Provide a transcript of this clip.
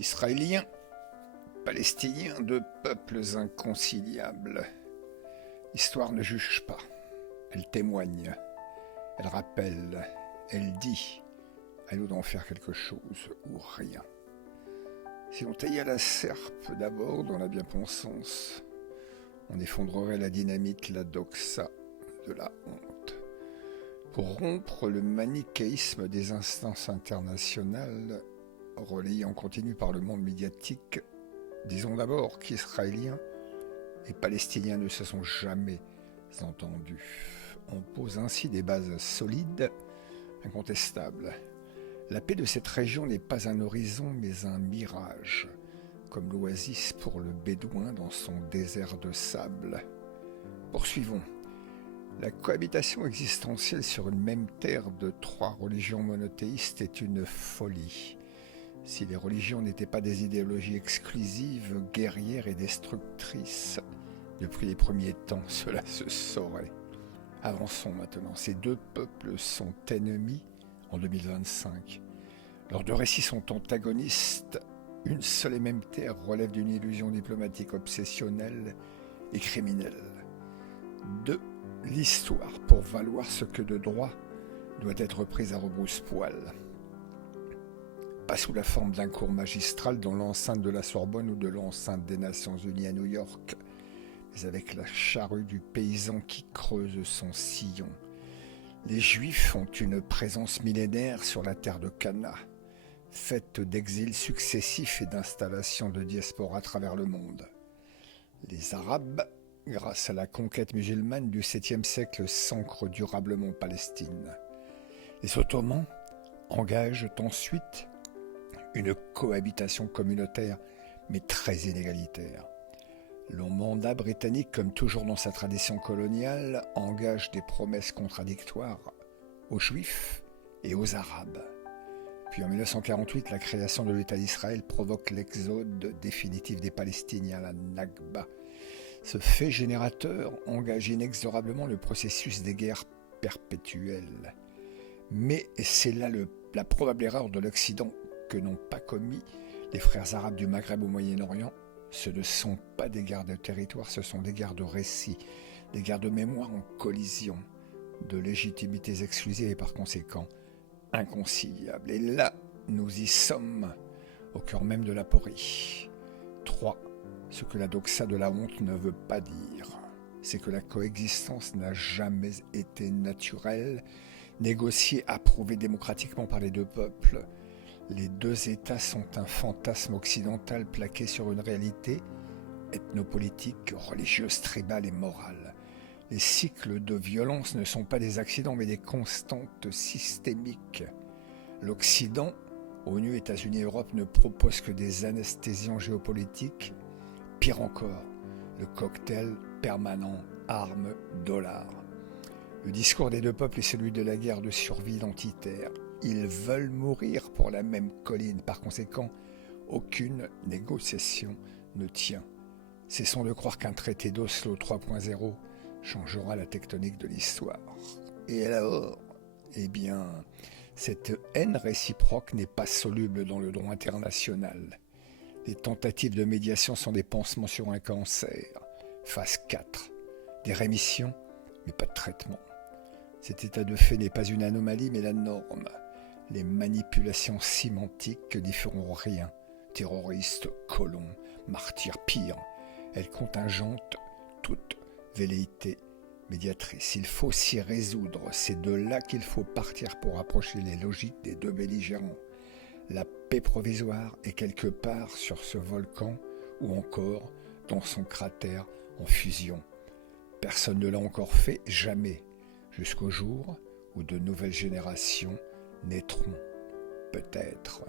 Israéliens, Palestiniens, deux peuples inconciliables. L'histoire ne juge pas, elle témoigne, elle rappelle, elle dit, à nous d'en faire quelque chose ou rien. Si l'on taillait la serpe d'abord dans la bien-pensance, on effondrerait la dynamite, la doxa de la honte. Pour rompre le manichéisme des instances internationales, relayé en continu par le monde médiatique, disons d'abord qu'Israéliens et Palestiniens ne se sont jamais entendus. On pose ainsi des bases solides, incontestables. La paix de cette région n'est pas un horizon, mais un mirage, comme l'oasis pour le bédouin dans son désert de sable. Poursuivons. La cohabitation existentielle sur une même terre de trois religions monothéistes est une folie. Si les religions n'étaient pas des idéologies exclusives, guerrières et destructrices, depuis les premiers temps, cela se saurait. Avançons maintenant. Ces deux peuples sont ennemis en 2025. Leurs deux récits sont antagonistes. Une seule et même terre relève d'une illusion diplomatique obsessionnelle et criminelle. 2. L'histoire, pour valoir ce que de droit, doit être prise à rebrousse-poil. Pas sous la forme d'un cours magistral dans l'enceinte de la Sorbonne ou de l'enceinte des Nations Unies à New York, mais avec la charrue du paysan qui creuse son sillon. Les Juifs ont une présence millénaire sur la terre de Cana, faite d'exils successifs et d'installations de diaspora à travers le monde. Les Arabes, grâce à la conquête musulmane du 7e siècle, s'ancrent durablement en Palestine. Les Ottomans engagent ensuite une cohabitation communautaire, mais très inégalitaire. Le mandat britannique, comme toujours dans sa tradition coloniale, engage des promesses contradictoires aux Juifs et aux Arabes. Puis en 1948, la création de l'État d'Israël provoque l'exode définitif des Palestiniens, la Nakba. Ce fait générateur engage inexorablement le processus des guerres perpétuelles. Mais c'est là la probable erreur de l'Occident que n'ont pas commis les frères arabes du Maghreb au Moyen-Orient. Ce ne sont pas des guerres de territoire, ce sont des guerres de récits, des guerres de mémoire en collision, de légitimités exclusives et par conséquent inconciliables. Et là, nous y sommes, au cœur même de l'aporie. 3. Ce que la doxa de la honte ne veut pas dire, c'est que la coexistence n'a jamais été naturelle, négociée, approuvée démocratiquement par les deux peuples. Les deux États sont un fantasme occidental plaqué sur une réalité ethnopolitique, religieuse, tribale et morale. Les cycles de violence ne sont pas des accidents, mais des constantes systémiques. L'Occident, ONU, États-Unis et Europe, ne propose que des anesthésiants géopolitiques. Pire encore, le cocktail permanent armes, dollars. Le discours des deux peuples est celui de la guerre de survie identitaire. Ils veulent mourir pour la même colline. Par conséquent, aucune négociation ne tient. Cessons de croire qu'un traité d'Oslo 3.0 changera la tectonique de l'histoire. Et alors, eh bien, cette haine réciproque n'est pas soluble dans le droit international. Les tentatives de médiation sont des pansements sur un cancer. Phase 4. Des rémissions, mais pas de traitement. Cet état de fait n'est pas une anomalie, mais la norme. Les manipulations sémantiques n'y feront rien. Terroristes, colons, martyrs, pire. Elles contingentent toute velléité médiatrice. Il faut s'y résoudre. C'est de là qu'il faut partir pour approcher les logiques des deux belligérants. La paix provisoire est quelque part sur ce volcan ou encore dans son cratère en fusion. Personne ne l'a encore fait, jamais, jusqu'au jour où de nouvelles générations naîtront, peut-être.